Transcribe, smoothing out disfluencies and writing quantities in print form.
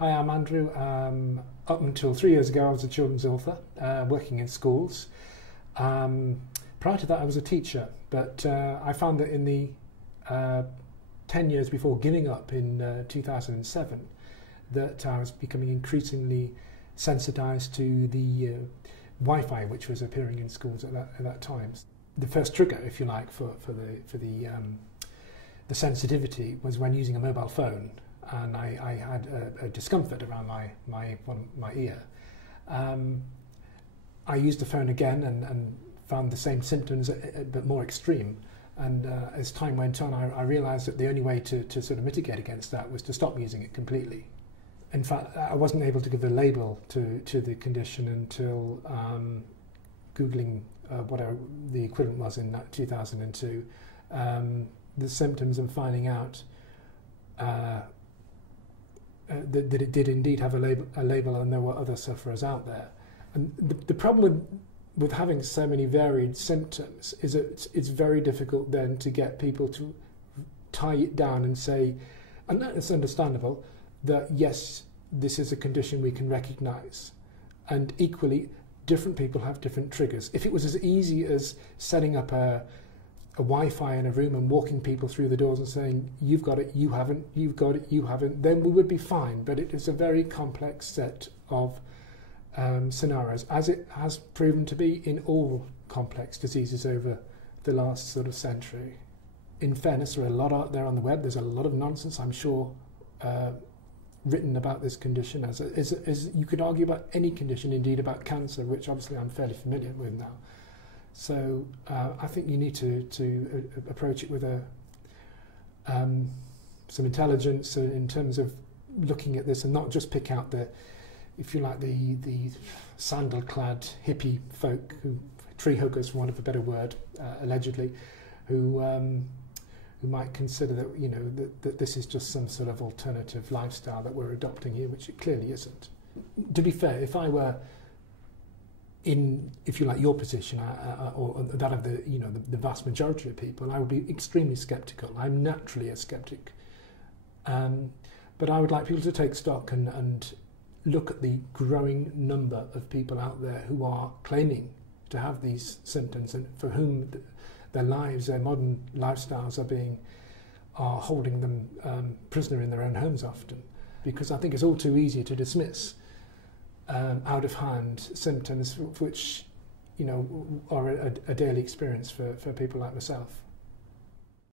Hi, I'm Andrew. Up until 3 years ago, I was a children's author, working in schools. Prior to that, I was a teacher, but I found that in the 10 years before giving up in 2007, that I was becoming increasingly sensitized to the Wi-Fi which was appearing in schools at that time. The first trigger, if you like, for the sensitivity was when using a mobile phone, and I had a discomfort around my ear. I used the phone again and found the same symptoms, but more extreme. And as time went on, I realised that the only way to sort of mitigate against that was to stop using it completely. In fact, I wasn't able to give a label to the condition until Googling what the equivalent was in 2002, the symptoms, and finding out that it did indeed have a label, and there were other sufferers out there. And the problem with having so many varied symptoms is that it's very difficult then to get people to tie it down and say, and that's understandable, that yes, this is a condition we can recognise. And equally, different people have different triggers. If it was as easy as setting up a Wi-Fi in a room and walking people through the doors and saying, you've got it, you haven't, you've got it, you haven't, then we would be fine. But it is a very complex set of scenarios, as it has proven to be in all complex diseases over the last sort of century. In fairness, there are a lot out there on the web. There's a lot of nonsense, I'm sure, written about this condition, as you could argue about any condition, indeed about cancer, which obviously I'm fairly familiar with now. So I think you need to approach it with some intelligence in terms of looking at this, and not just pick out the, if you like, the sandal-clad hippie folk, tree huggers, for want of a better word, allegedly, who might consider that, you know, that this is just some sort of alternative lifestyle that we're adopting here, which it clearly isn't. To be fair, if I were in, if you like, your position, or that of the, you know, the vast majority of people, I would be extremely sceptical. I'm naturally a skeptic, but I would like people to take stock and look at the growing number of people out there who are claiming to have these symptoms, and for whom their lives, their modern lifestyles are holding them prisoner in their own homes often. Because I think it's all too easy to dismiss out of hand symptoms which, you know, are a daily experience for people like myself.